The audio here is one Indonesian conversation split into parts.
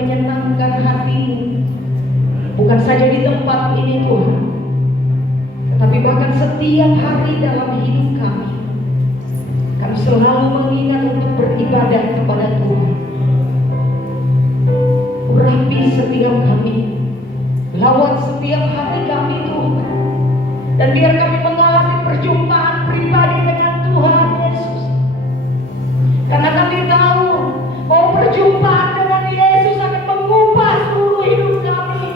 menyenangkan hati-Mu. Bukan saja di tempat ini Tuhan, tetapi bahkan setiap hari dalam hidup kami. Kami selalu mengingat untuk beribadah kepada Tuhan. Urapi setiap kami, lawan setiap hati kami Tuhan. Dan biar kami mengalami perjumpaan pribadi dengan Tuhan Yesus. Karena kami tahu bahwa perjumpaan dengan Yesus akan mengubah seluruh hidup kami.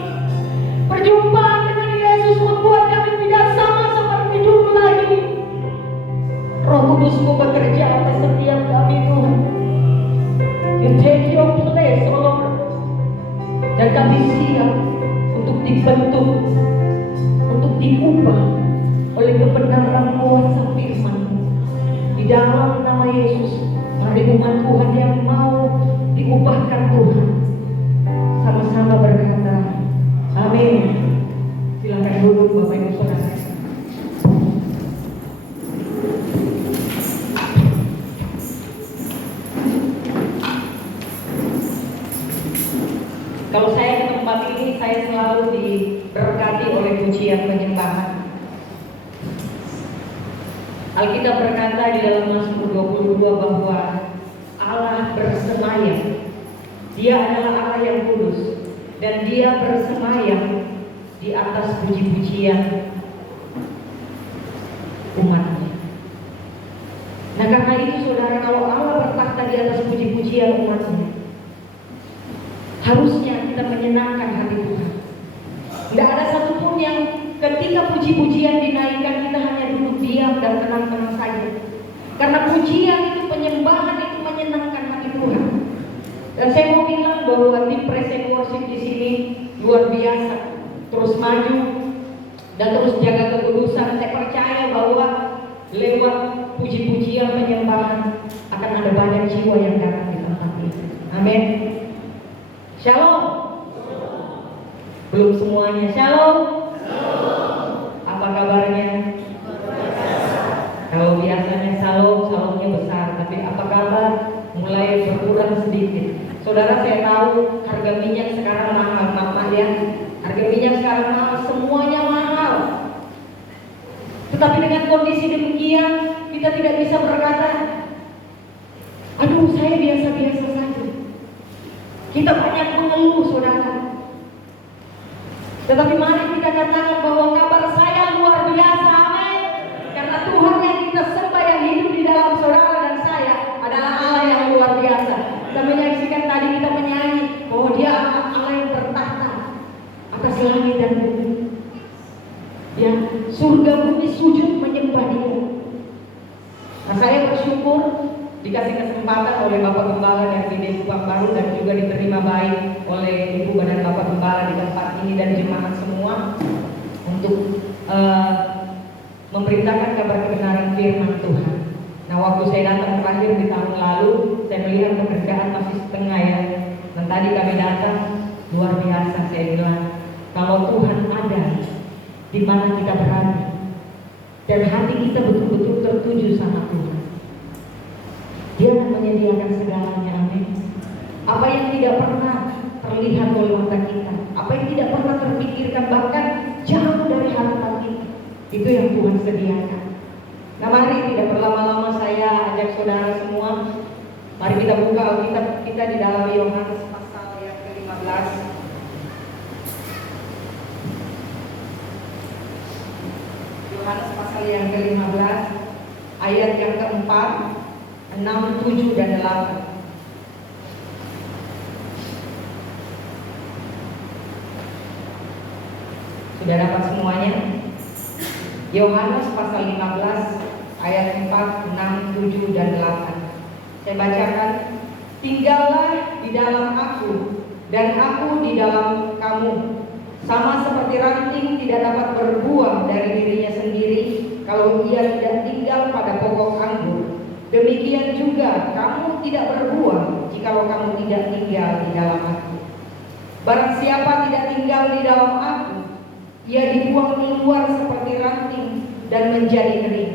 Perjumpaan dengan Yesus membuat kami tidak sama seperti dulu lagi. Roh Kudus-Mu bekerja atas setiap kami Tuhan. You take your place, oh Lord. Dan kami siap untuk dibentuk, untuk diubah oleh kebenaran kuasa firman-Mu. Di dalam nama Yesus, mari umat Tuhan yang mau diubahkan Tuhan, sama-sama berkata, amin. Silakan duduk Bapak Ibu Saudara. Kalau saya ke tempat ini, saya selalu diberkati oleh pujian penyembahan. Alkitab berkata di dalam Mazmur 22 bahwa Allah bersemayam. Dia adalah Allah yang kudus dan Dia bersemayam di atas puji-pujian umatnya. Nah karena itu saudara, kalau Allah bertakhta di atas puji-pujian umatnya, harusnya kita menyenangkan hati Tuhan. Tidak ada satupun yang ketika puji-pujian dinaikkan kita hanya duduk diam dan tenang-tenang saja. Karena pujian itu, penyembahan itu menyenangkan hati Tuhan. Dan saya mau bilang bahwa tim praise and worship di sini luar biasa. Terus maju dan terus jaga kekudusan. Saya percaya bahwa lewat puji-pujian penyembahan akan ada banyak jiwa yang datang di tempat ini. Amin. Shalom. Belum semuanya. Shalom. Apa kabarnya? Kalau biasanya shalomnya besar, tapi apa kabar? Mulai berkurang sedikit. Saudara, saya tahu harga minyak sekarang mahal, maaf ya. Harga minyak sekarang mahal, semuanya mahal. Tetapi dengan kondisi demikian, kita tidak bisa berkata, aduh saya biasa-biasa saja. Kita banyak mengeluh saudara. Tetapi mari kita katakan bahwa kabar saya luar biasa, amin. Karena Tuhan yang kita sembah yang hidup di dalam saudara dan saya adalah Allah yang luar biasa. Kita menyaksikan tadi, kita menyanyi bahwa Dia Allah yang bertakhta atas langit dan bumi. Ya, surga bumi sujud menyembah Dia. Nah saya bersyukur dikasih kesempatan oleh Bapak Gembala dari Desa Baru dan juga diterima baik oleh Ibu dan Bapak Gembala di tempat ini dan jemaat semua untuk memberitakan kabar kebenaran firman Tuhan. Nah waktu saya datang terakhir di tahun lalu, saya melihat pekerjaan masih setengah ya. Dan tadi kami datang, luar biasa saya bilang, kalau Tuhan ada di mana kita berada dan hati kita betul-betul tertuju sama Tuhan, Dia akan menyediakan segalanya, amin. Apa yang tidak pernah terlihat oleh mata kita, apa yang tidak pernah terpikirkan, bahkan jauh dari harapan kita, itu yang Tuhan sediakan. Nah mari tidak berlama-lama, saya ajak saudara semua, mari kita buka Alkitab kita di dalam Yohanes pasal yang ke-15. Yohanes pasal yang ke-15 ayat yang ke-4, 6, 7, dan 8. Sudah dapat semuanya? Yohanes pasal 15 ayat 4, 6, 7, dan 8. Saya bacakan. Tinggallah di dalam aku dan aku di dalam kamu. Sama seperti ranting tidak dapat berbuah dari dirinya sendiri kalau ia tidak tinggal pada pokok anggur. Demikian juga kamu tidak berbuah jikalau kamu tidak tinggal di dalam aku. Barang siapa tidak tinggal di dalam aku, ia dibuang keluar seperti ranting dan menjadi kering.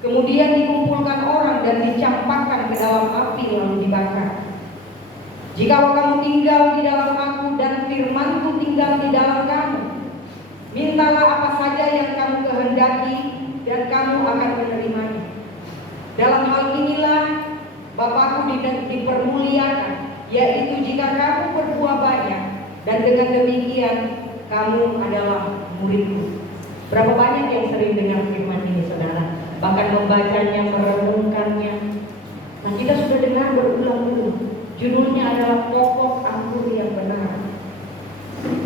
Kemudian dikumpulkan orang dan dicampakkan ke dalam api lalu dibakar. Jikalau kamu tinggal di dalam firman-Ku tinggal di dalam kamu. Mintalah apa saja yang kamu kehendaki dan kamu akan menerimanya. Dalam hal inilah Bapa-Ku dipermuliakan, yaitu jika kamu berbuah banyak, dan dengan demikian kamu adalah murid-Ku. Berapa banyak yang sering dengar firman ini, saudara? Bahkan membacanya, merenungkannya. Nah, kita sudah dengar berulang-ulang. Judulnya adalah pokok anggur yang benar.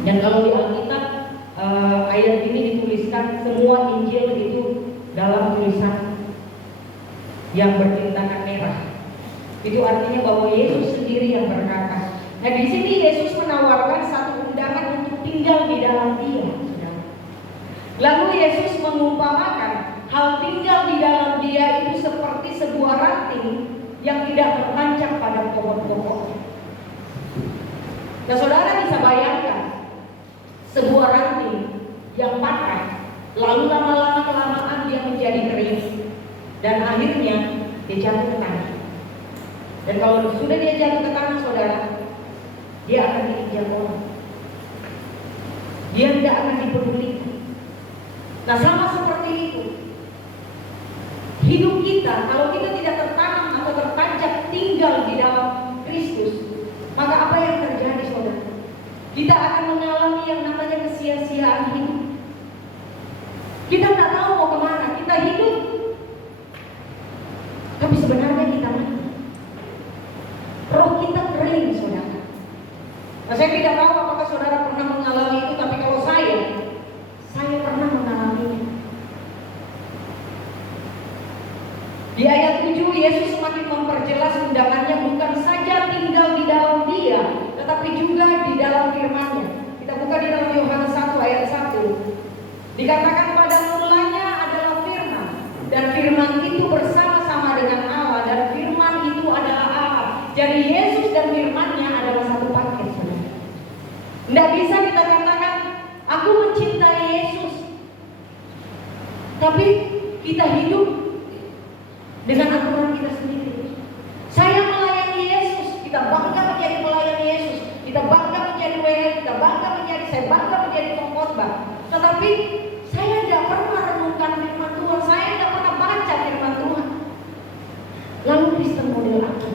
Dan kalau di Alkitab ayat ini dituliskan semua Injil itu dalam tulisan yang bertintakan merah. Itu artinya bahwa Yesus sendiri yang berkata. Nah, di sini Yesus menawarkan satu undangan untuk tinggal di dalam Dia. Lalu Yesus mengumpamakan hal tinggal di dalam Dia itu seperti sebuah ranting yang tidak tertancap pada pohon-pohonnya. Nah, saudara bisa bayangkan sebuah ranting yang patah, lalu lama-lama kelamaan dia menjadi kering, dan akhirnya dia jatuh ke tanah. Dan kalau sudah dia jatuh ke tanah, saudara, dia akan diinjak orang. Dia tidak akan dipedulikan. Nah, sama seperti itu. Hidup kita, kalau kita tidak tertanam atau tertancap tinggal di dalam Kristus, maka apa yang terjadi, saudara? Kita akan mengalami yang namanya kesia-siaan hidup. Kita nggak tahu mau kemana. Kita hidup, tapi sebenarnya kita mati. Roh kita kering, saudara. Nah, saya tidak tahu apakah saudara pernah mengalami itu, tapi kalau saya pernah mengalaminya. Di ayat 7 Yesus semakin memperjelas undangannya bukan saja tinggal di dalam Dia, tetapi juga di dalam firman-Nya. Kita buka di dalam Yohanes 1 ayat 1. Dikatakan pada mulanya adalah firman, dan firman itu bersama-sama dengan Allah, dan firman itu adalah Allah. Jadi Yesus dan firman-Nya adalah satu paket, saudara. Tidak bisa kita katakan aku mencintai Yesus, tapi kita hidup dengan aturan kita sendiri. Saya melayani Yesus, kita bangga menjadi pelayan Yesus, kita bangga menjadi WL, saya bangga menjadi pengkhotbah. Tetapi saya tidak pernah renungkan firman Tuhan, saya tidak pernah baca firman Tuhan. Lalu Kristen model apa?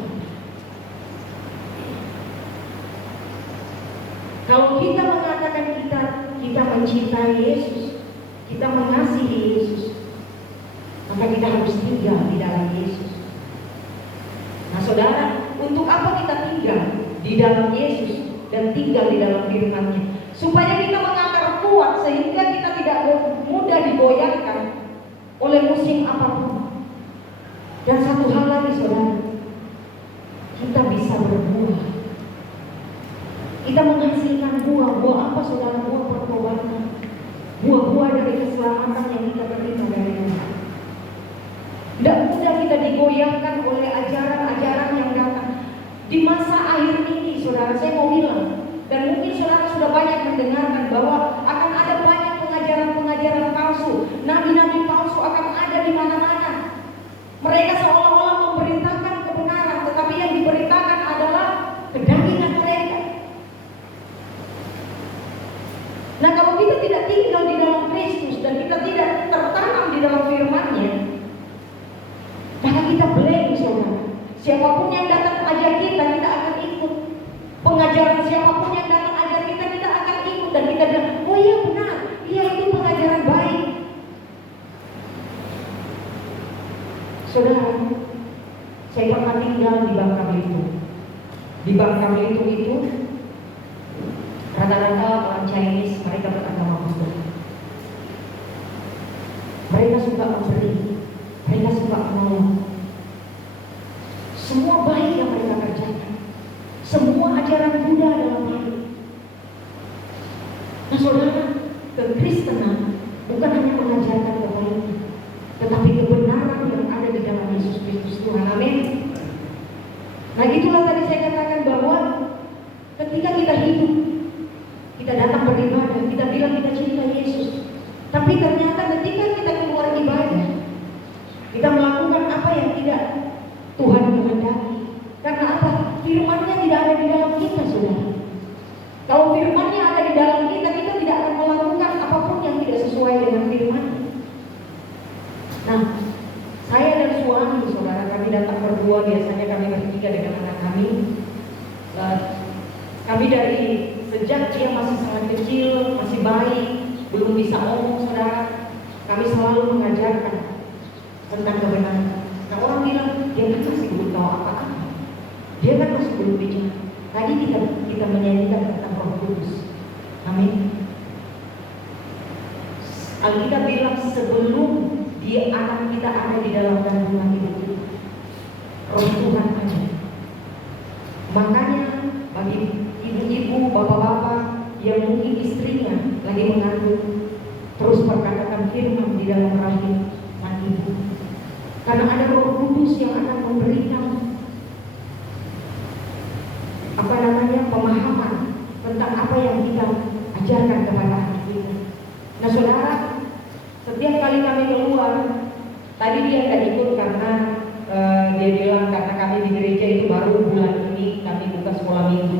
Kalau kita mengatakan kita mencintai Yesus, kita mengasihi Yesus, maka kita harus tinggal di dalam Yesus. Nah, saudara, untuk apa kita tinggal di dalam Yesus dan tinggal di dalam firman-Nya? Supaya kita mengakar kuat sehingga kita tidak mudah digoyahkan oleh musim apapun. Dan satu hal lagi, saudara, kita bisa berbuah. Kita menghasilkan buah apa, saudara? Buah pertobatan, buah-buah dari keselamatan yang kita terima dari Tuhan. Tidak mudah kita digoyahkan oleh ajaran-ajaran yang datang di masa akhir ini, saudara. Saya mau bilang, dan mungkin saudara sudah banyak mendengarkan bahwa akan ada banyak pengajaran-pengajaran palsu, nabi-nabi palsu akan ada di mana-mana. Mereka seolah-olah memberitakan kebenaran, tetapi yang diberitakan adalah kedagingan mereka. Nah, kalau kita tidak tinggal di dalam Kristus dan kita tidak tertanam di dalam firman-Nya, maka kita blank, saudara. Siapapun yang datang ajar kita akan ikut. Pengajaran siapapun yang datang ajar kita akan ikut. Dan kita bilang, oh iya benar, iya itu pengajaran baik. Saudara, saya pernah tinggal di Bangka Belitung. Di Bangka Belitung itu rata-rata orang Chinese, mereka beragama Muslim. Mereka suka memberi, mereka suka menolong. Semua baik yang mereka kerjakan, semua ajaran Buddha dalam hidup. Nah, saudara, kekristenan bukan hanya mengajarkan kebaikan, tetapi kebenaran yang ada di dalam Yesus Kristus Tuhan. Amin. Nah, itulah tadi saya katakan bahwa ketika kita hidup, kita datang beribadah, kita bilang kita cinta Yesus, tapi ternyata ketika kita keluar ibadah, kita melakukan apa yang tidak Tuhan kehendaki. Karena apa? Firman-Nya tidak ada di dalam kita, saudara. Kalau firman biasanya kami bertiga dengan anak kami. Kami dari sejak dia masih sangat kecil, masih bayi, belum bisa ngomong, saudara, kami selalu mengajarkan tentang kebenaran. Nah, orang bilang dia kan masih belum tahu apa-apa, dia kan masih belum bicara. Tadi kita menyanyikan tentang Roh Kudus. Amin. Alkitab bilang sebelum dia anak kita ada di dalam kandungan ibu kita, Roh Tuhan ada. Makanya bagi ibu-ibu, bapak-bapak yang mungkin istrinya lagi mengandung, terus perkatakan firman di dalam rahim sang ibu. Karena ada Roh Kudus yang akan memberikan pemahaman tentang apa yang kita ajarkan kepada anak kita. Nah, saudara, setiap kali kami keluar, tadi dia tidak ikut karena dia bilang karena kami di gereja itu baru bulan ini kami buka sekolah minggu.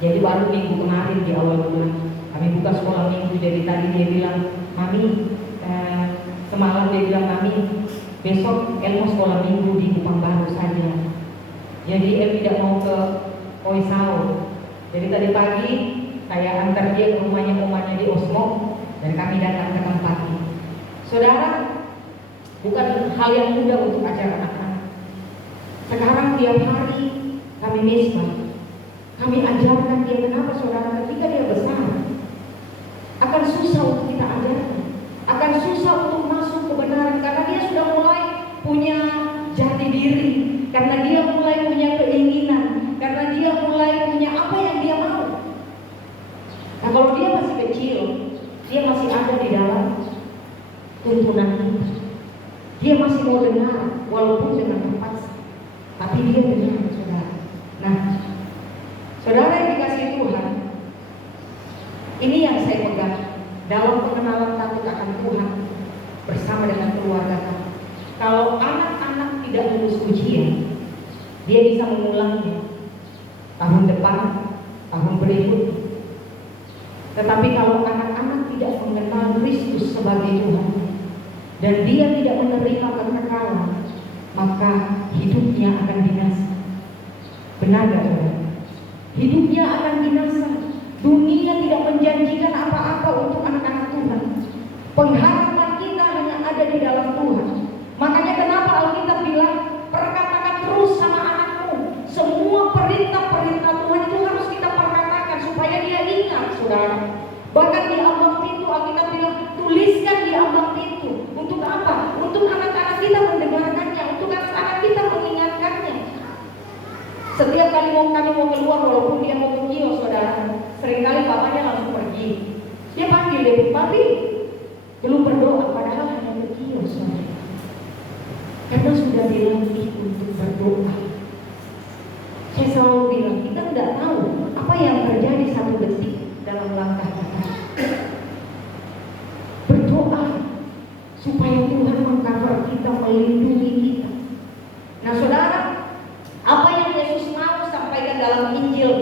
Jadi baru minggu kemarin di awal bulan kami buka sekolah minggu. Jadi tadi dia bilang, Mami, semalam dia bilang, Mami, besok Elmo sekolah minggu di Kupang Baru saja. Jadi El tidak mau ke Oisau. Jadi tadi pagi saya antar dia ke rumahnya di Osmo dan kami datang ke tempatnya. Saudara, bukan hal yang mudah untuk ajar anak-anak. Sekarang tiap hari kami mesbah, kami ajarkan dia. Kenapa saudara? Ketika dia besar akan susah untuk kita ajarkan, akan susah untuk masuk kebenaran karena dia sudah mulai punya jati diri, karena dia mulai punya keinginan, karena dia mulai punya apa yang dia mau. Nah, kalau dia masih kecil, dia masih ada di dalam tuntunan kita. Dia masih mau dengar walaupun dengan terpaksa, tapi dia dengar, saudara. Nah, saudara yang dikasihi Tuhan, ini yang saya pegang dalam pengenalan takut akan Tuhan bersama dengan keluarga kami. Kalau anak-anak tidak lulus ujian, dia bisa mengulangnya tahun depan, tahun berikutnya. Tetapi kalau anak-anak tidak mengenal Kristus sebagai Tuhan dan dia tidak menerima kekekalan, maka hidupnya akan binasa. Benar gak, saudara? Hidupnya akan binasa. Dunia tidak menjanjikan apa-apa untuk anak-anak Tuhan. Pengharapan kita hanya ada di dalam Tuhan. Makanya kenapa Alkitab bilang, perkatakan terus sama anakmu. Semua perintah-perintah Tuhan itu harus kita perkatakan supaya dia ingat, saudara. Bahkan di ambang pintu Alkitab bilang, tuliskan di ambang pintu. Untuk apa? Untuk anak-anak kita mendengarkannya, untuk anak-anak kita mengingatkannya. Setiap kali kami mau keluar, walaupun dia mau ke kios, saudara, seringkali bapaknya langsung pergi. Dia panggil dia, papi, belum berdoa, padahal hanya ke kios, saudara. Karena sudah dilatih untuk berdoa. Saya selalu bilang, kita tidak tahu apa yang terjadi satu detik dalam langkah kita. Berdoa supaya Tuhan meng-cover kita, melindungi kita. Nah, saudara, apa yang Yesus mau sampaikan dalam Injil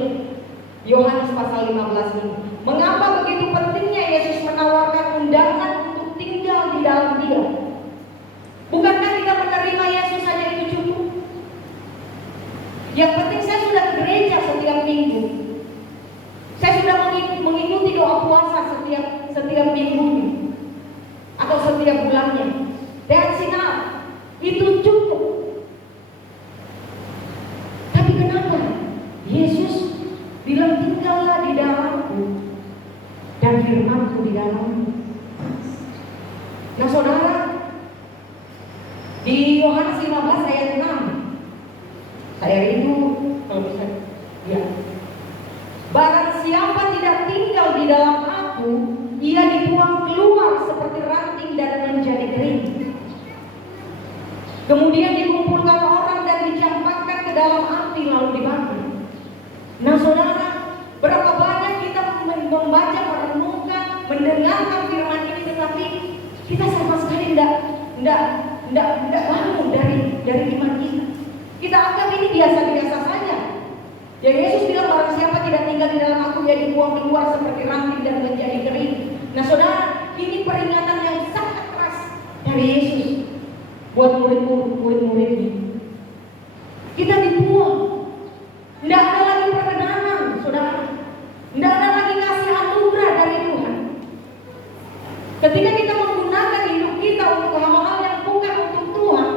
Yohanes pasal 15 ini? Mengapa begitu pentingnya Yesus menawarkan undangan untuk tinggal di dalam Dia? Bukankah kita menerima Yesus saja itu cukup? Yang penting saya sudah ke gereja setiap minggu. Saya sudah mengikuti doa puasa setiap minggunya atau setiap bulannya. That's enough. Itu cukup. Tapi kenapa Yesus bilang tinggallah di dalamku dan firmanku di dalammu? Nah, saudara, di Yohanes 15 ayat 6, saya rindu kalau bisa, ya. Barang siapa tidak tinggal di dalam aku, ia dibuang keluar seperti ranting dan menjadi kering. Kemudian dikumpulkan orang dan dicampakkan ke dalam api lalu dibakar. Nah, saudara, berapa banyak kita membaca, merenungkan, mendengarkan firman ini, tetapi kita sama sekali tidak bangun dari iman kita. Kita anggap ini biasa-biasa saja. Ya, Yesus bilang barang siapa tidak tinggal di dalam aku, ia dibuang keluar seperti ranting dan menjadi kering. Nah, saudara, ini peringatan yang sangat keras dari Yesus buat murid-muridnya. Kita dibuang. Tidak ada lagi perkenanan, saudara. Tidak ada lagi kasih anugerah dari Tuhan. Ketika kita menggunakan hidup kita untuk hal-hal yang bukan untuk Tuhan,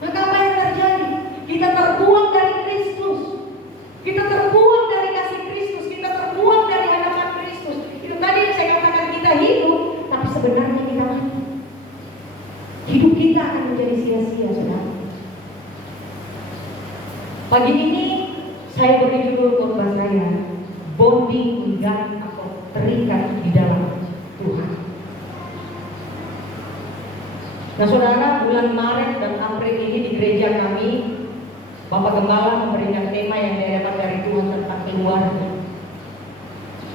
maka apa yang terjadi? Kita terbuang dari Kristus. Kita terbuang dari kasih Kristus. Kita terbuang dari hadapan Kristus. Itu tadi yang saya katakan, kita hidup, tapi sebenarnya kita mati. Hidup kita akan menjadi sia-sia, saudara. Pagi ini saya beri judul khotbah saya, bonding with God, atau terikat di dalam Tuhan. Nah saudara, bulan Maret dan April ini di gereja kami, Bapak Gembala memberikan tema yang didapat dari Tuhan tentang keluarga.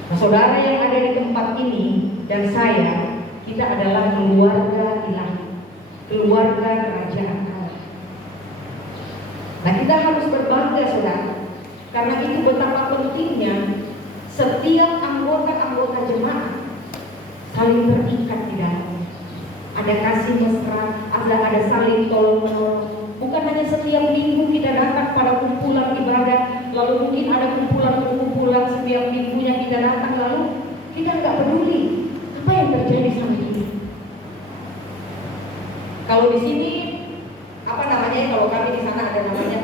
Nah saudara yang ada di tempat ini dan saya, kita adalah keluarga ilahi, keluarga kerajaan Allah. Nah kita harus berbangga saudara, karena itu betapa pentingnya setiap anggota-anggota jemaat saling terikat di dalamnya. Ada kasih mesra, ada saling tolong menolong. Bukan hanya setiap minggu kita datang pada kumpulan ibadah, lalu mungkin ada kumpulan setiap minggunya kita datang, lalu kita nggak peduli apa yang terjadi sama kita. Kalau di sini apa namanya? Kalau kami di sana ada namanya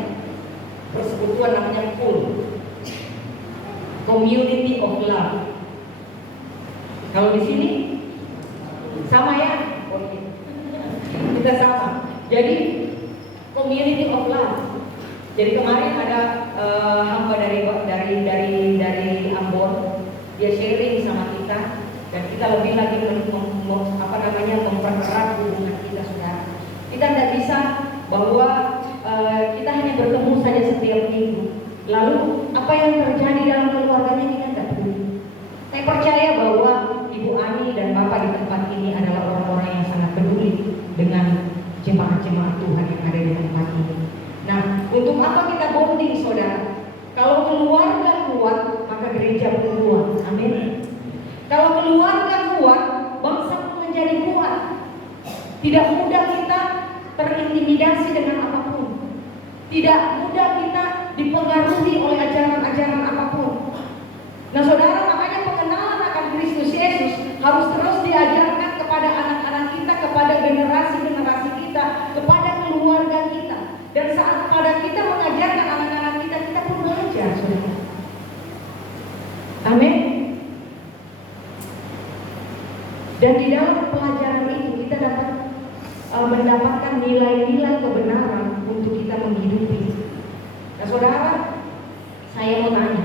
persekutuan, namanya PUL, Community of Love. Kalau di sini sama ya, kita sama. Jadi Community of Love. Jadi kemarin ada hamba dari Ambon, dia sharing sama kita, dan kita lebih lagi mempererat hubungan kita, saudara. Kita tidak bisa bahwa kita hanya bertemu saja setiap minggu, lalu apa yang terjadi dalam keluarganya kita tidak peduli. Saya percaya bahwa Ibu Ani dan Bapak di tempat ini adalah orang-orang yang sangat peduli dengan jemaat-jemaat Tuhan yang ada di tempat ini. Nah, untuk apa kita bonding, saudara? Kalau keluarga kuat, maka gereja pun kuat. Amin. Kalau keluarga kuat, bangsa pun menjadi kuat. Tidak mudah kita terintimidasi dengan apapun. Tidak mudah kita dipengaruhi oleh ajaran-ajaran apapun. Nah, saudara, makanya pengenalan akan Kristus Yesus harus terus diajarkan kepada anak-anak kita, kepada generasi-generasi kita, kepada keluarga kita. Dan saat pada kita mengajarkan anak-anak kita, kita pun belajar, saudara. Amin. Dan di dalam pelajaran itu kita dapat mendapatkan nilai-nilai kebenaran untuk kita menghidupi. Nah saudara, saya mau tanya,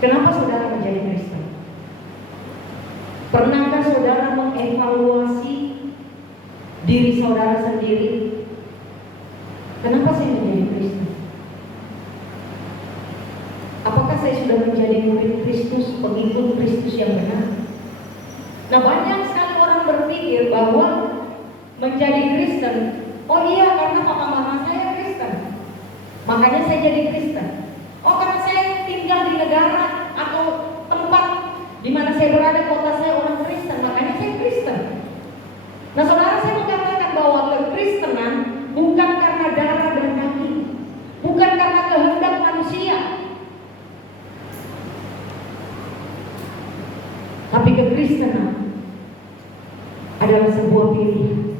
kenapa saudara menjadi Kristen? Pernahkah saudara mengevaluasi diri saudara sendiri? Kenapa saya menjadi Kristen? Apakah saya sudah menjadi murid Kristus, pengikut Kristus yang benar? Nah banyak sekali orang berpikir bahwa menjadi Kristen, oh iya karena papa mama saya Kristen, makanya saya jadi Kristen. Oh karena saya tinggal di negara atau tempat di mana saya berada, kota saya orang Kristen, makanya saya Kristen. Nah saudara, saya mengatakan bahwa kekristenan bukan karena darah dan daging, bukan karena kehendak manusia, tapi kekristenan adalah sebuah pilihan.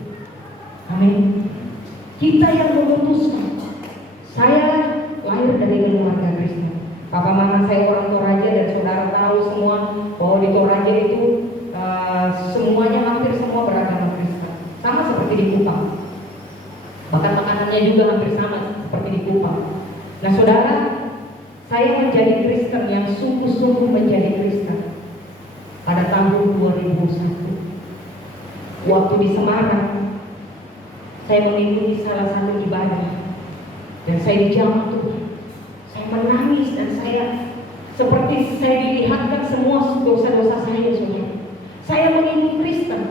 Amin. Kita yang memutuskan. Saya lahir dari keluarga Kristen. Papa mama saya orang Toraja, dan saudara tahu semua bahwa di Toraja itu semuanya, hampir semua beragama Kristen. Sama seperti di Kupang. Bahkan makanannya juga hampir sama seperti di Kupang. Nah saudara, saya menjadi Kristen yang sungguh-sungguh menjadi Kristen pada tahun 2001. Waktu di Semarang, saya mengikuti salah satu ibadah, dan saya dijamah Tuhan. Saya menangis, dan seperti saya dilihatkan semua dosa-dosa saya, saudara. Saya mengikuti Kristen,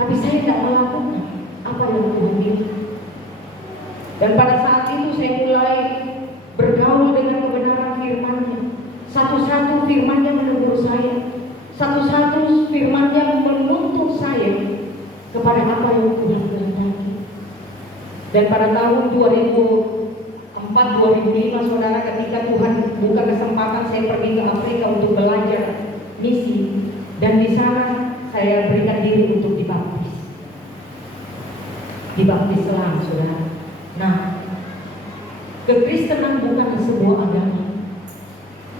tapi saya tidak melakukan apa yang Tuhan minta. Dan pada saat itu saya mulai bergaul dengan kebenaran firman-Nya. Satu-satu firman-Nya menegur saya, satu-satu firman-Nya menuntut saya kepada apa yang Tuhan kehendaki. Dan pada tahun 2002 2005 saudara, ketika Tuhan buka kesempatan saya pergi ke Afrika untuk belajar misi, dan di sana saya berikan diri untuk dibaptis selang saudara. Nah, kekristenan bukan sebuah agama,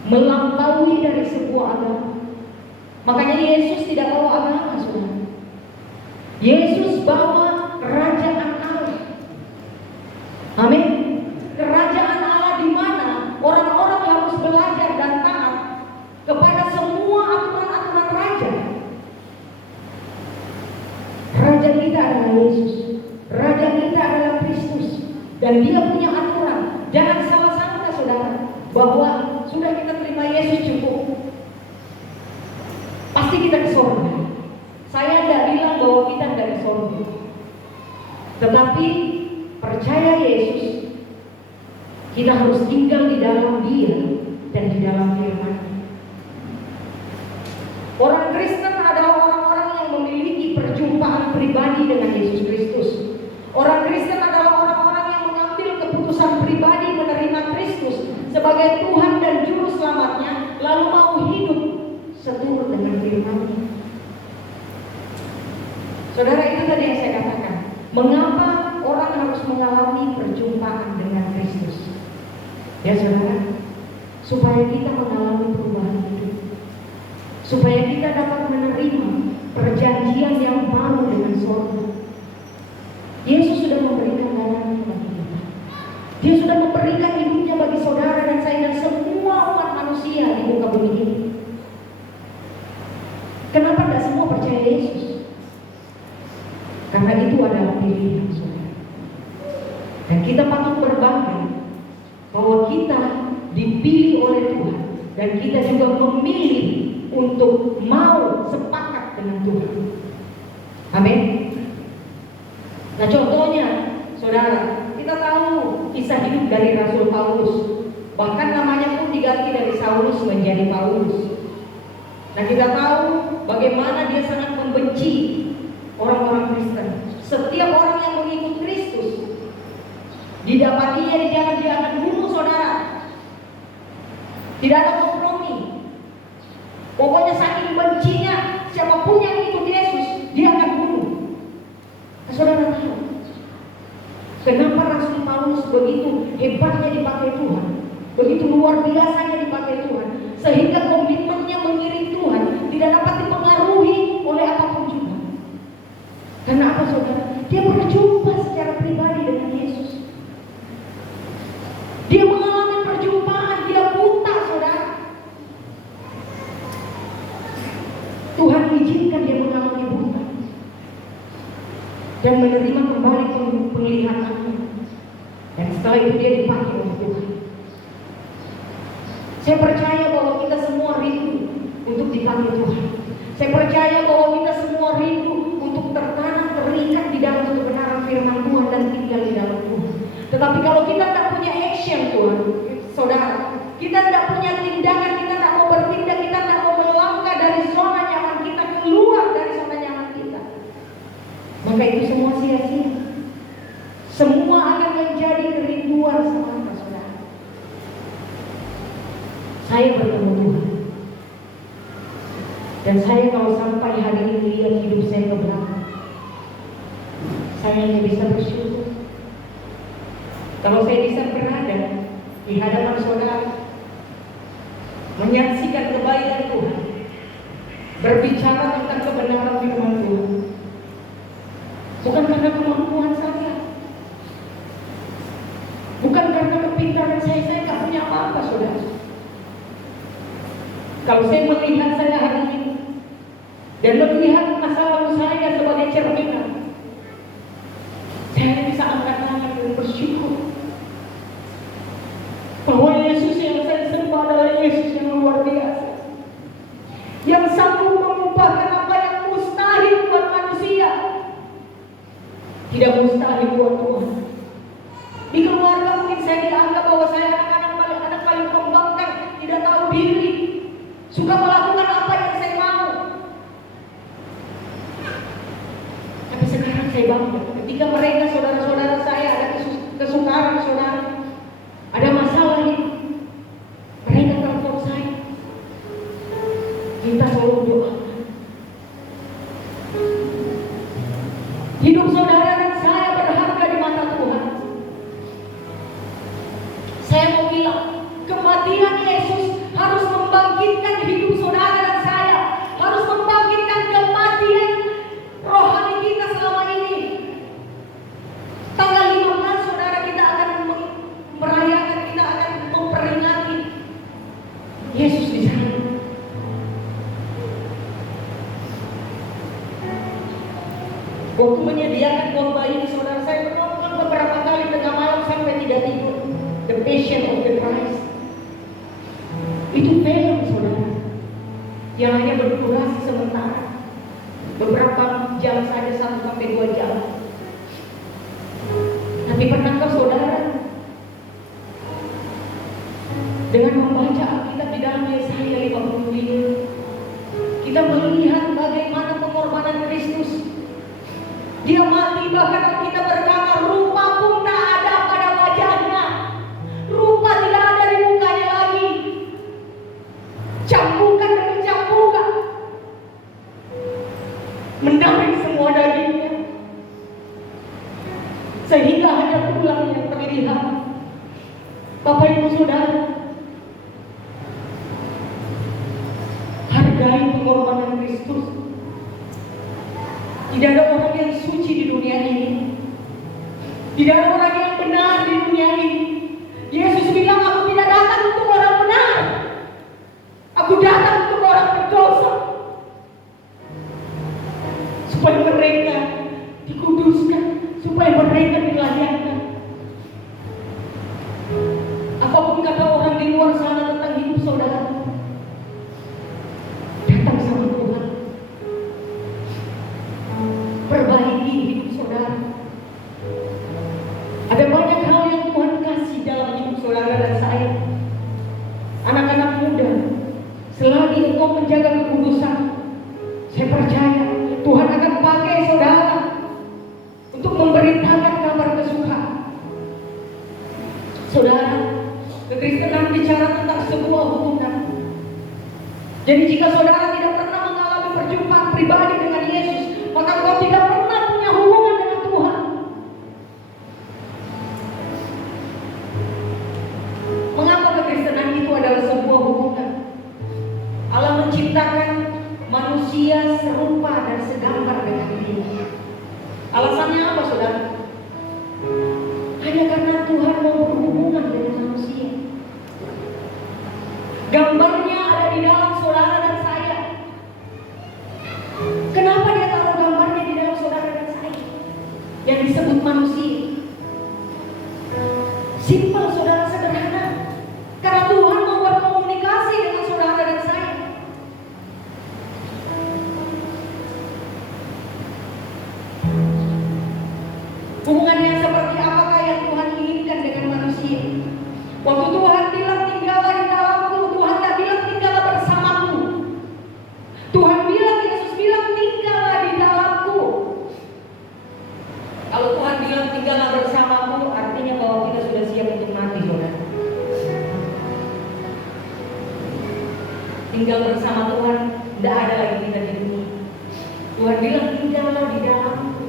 melampaui dari sebuah agama. Makanya Yesus tidak bawa agama saudara. Yesus bawa kerajaan Allah. Amin. Kerajaan Allah di mana orang-orang harus belajar dan taat kepada semua aturan-aturan raja. Raja kita adalah Yesus. Raja kita adalah Kristus. Dan dia punya aturan. Jangan salah sangka saudara, bahwa sudah kita terima Yesus cukup, pasti kita ke surga. Saya tidak bilang bahwa kita tidak ke surga, tetapi percaya Yesus, kita harus tinggal di dalam Dia dan di dalam firman-Nya. Orang Kristen adalah orang-orang yang memiliki perjumpaan pribadi dengan Yesus Kristus. Orang Kristen adalah orang-orang yang mengambil keputusan pribadi menerima Kristus sebagai Tuhan dan Juru Selamatnya, lalu mau hidup seturut dengan firman-Nya. Saudara, itu tadi yang saya katakan. Mengapa orang harus mengalami perjumpaan dengan Kristus? Ya saudara, supaya kita mengalami perubahan hidup, supaya kita dapat menerima perjanjian yang baru dengan surga. Yesus sudah memberikan darahnya bagi kita. Dia sudah memberikan hidupnya bagi saudara dan saya dan semua umat manusia di muka bumi ini. Kenapa tidak semua percaya Yesus? Karena itu adalah pilihan saudara. Dan kita patut berbangga bahwa kita dipilih oleh Tuhan, dan kita juga memilih untuk mau sepakat dengan Tuhan. Amin. Nah, contohnya saudara, kita tahu kisah hidup dari Rasul Paulus. Bahkan namanya pun diganti dari Saulus menjadi Paulus. Nah, kita tahu bagaimana dia sangat membenci orang-orang Kristen. Setiap orang yang mengikut Kristus, didapatinya di jalan, dia akan bunuh saudara. Tidak ada kompromi. Pokoknya saking bencinya, siapapun yang ikut Yesus, dia akan bunuh. Nah, saudara tahu kenapa Rasul Paulus begitu hebatnya dipakai Tuhan, begitu luar biasanya dipakai Tuhan, sehingga komitmennya mengiring Tuhan tidak dapat dipengaruhi oleh apapun juga. Karena apa saudara? Dia berjumpa secara pribadi dengan Yesus. Dia mengalami perjumpaan, dia buta saudara. Tuhan izinkan dia mengalami buta dan menerima kembali penglihatannya. Dan setelah itu dia dipakai oleh Tuhan. Saya percaya bahwa kita semua rindu untuk dipakai Tuhan. Saya percaya bahwa kita semua rindu untuk tertanam, terikat di dalam kebenaran firman Tuhan dan tinggal di dalam Tuhan. Tetapi kalau kita tidak punya action Tuhan, saudara, kita tidak punya tindakan, kita tidak mau bertindak, kita tidak mau melangkah dari zona nyaman kita, keluar dari zona nyaman kita, maka itu semua sia-sia. Semua akan menjadi kerinduan semata saudara. Saya bertemu Tuhan, dan saya kalau sampai hari ini lihat hidup saya ke belakang, saya hanya bisa bersyukur. Kalau saya bisa berada di hadapan saudara, menyaksikan kebaikan Tuhan, berbicara tentang kebenaran firman Tuhan, bukan karena kemampuan saya, bukan karena kepintaran saya tak punya apa-apa saudara. Kalau saya melihat saya hari ini dan melihat masa lalu saya sebagai cerminan, saya bisa angkat tangan dan bersyukur bahwa Yesus yang saya sembah adalah Yesus yang luar biasa, yang sanggup mengubahkan apa yang mustahil buat manusia, tidak mustahil buat Tuhan. Di keluarga mungkin saya dianggap bahwa saya anak paling pembangkang, tidak tahu diri, suka melakukan apa yang saya mau. Tapi sekarang saya bangga ketika mereka saudara-saudara saya ada kesukaran saudara, ada masalah bilang, kematian Yesus harus membangkitkan hidup saudara dan saya, harus membangkitkan kematian rohani kita selama ini. Tanggal 15 saudara, kita akan merayakan, kita akan memperingati Yesus di sana. Waktu menyediakan khotbah ini, saudara, saya menonton beberapa kali tengah malam sampai tidak tidur. The Passion of the Christ. Itu film, saudara, yang hanya berdurasi sementara, beberapa jam saja, 1-2 jam. Tapi pernahkah saudara, dengan membaca Alkitab di dalam Yesaya 50 ini, kita melihat bagaimana pengorbanan Kristus? Dia mati, bahkan kita berkata rupa pun tak ada pada wajahnya, rupa tidak ada di mukanya lagi, cambukan demi cambukan mendaring semua dagingnya, sehingga hanya tulang yang terlihat. Bapak Ibu Saudara, hargai pengorbanan Kristus. Tidak ada orang yang suci di dunia ini. Tidak ada orang yang benar di dunia ini. Yesus bilang, aku tidak datang untuk orang benar, aku datang untuk orang berdosa, supaya mereka dikuduskan, supaya mereka dilayani. Apapun kata orang di luar sana tentang hidup saudara, datang sama Tuhan. Perbaiki hidup saudara. Ada banyak hal yang Tuhan kasih dalam hidup saudara dan saya. Anak-anak muda, selagi engkau menjaga kekudusan, saya percaya Tuhan akan pakai saudara untuk memberitakan kabar kesukaan. Saudara, kekristenan bicara tentang sebuah hubungan. Jadi jika saudara tidak pernah mengalami perjumpaan pribadi dengan Yesus, maka engkau tidak pernah punya hubungan dengan Tuhan. Mengapa kekristenan itu adalah sebuah hubungan? Allah menciptakan manusia serupa dan segambar dengan Dia. Alasannya apa, saudara? Hanya karena Tuhan mau berhubungan dengan manusia. Gambarnya ada di dalam saudara dan saya. Kenapa Dia taruh gambarnya di dalam saudara dan saya yang disebut manusia? Simpel, saudara, sederhana. Karena Tuhan mau berkomunikasi dengan saudara dan saya. Hubungan yang seperti apakah yang Tuhan inginkan dengan manusia? Waktu Tuhan bilang tinggallah di dalamku, Tuhan tak bilang tinggallah bersamaku. Tuhan bilang, Yesus bilang tinggallah di dalamku. Kalau Tuhan bilang tinggallah bersamaku, artinya bahwa kita sudah siap untuk mati, saudara. Tinggal bersama Tuhan, tidak ada lagi kita di dunia. Tuhan bilang tinggallah di dalamku.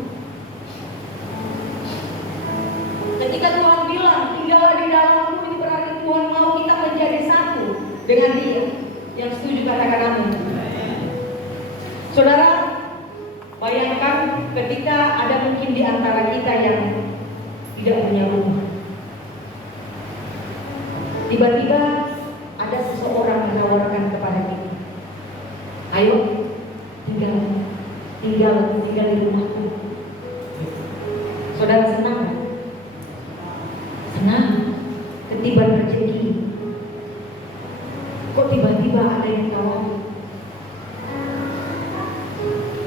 Ketika Tuhan bilang tinggallah di dalamku, ini berarti Tuhan mau kita menjadi satu dengan Dia. Yang setuju katakan amin. Saudara, bayangkan ketika ada mungkin di antara kita yang tidak punya rumah. Tiba-tiba ada seseorang menawarkan kepada kita, ayo tinggal di rumahku. Saudara senang? Senang. Ketiban rezeki. Kok tiba-tiba ada yang tawar?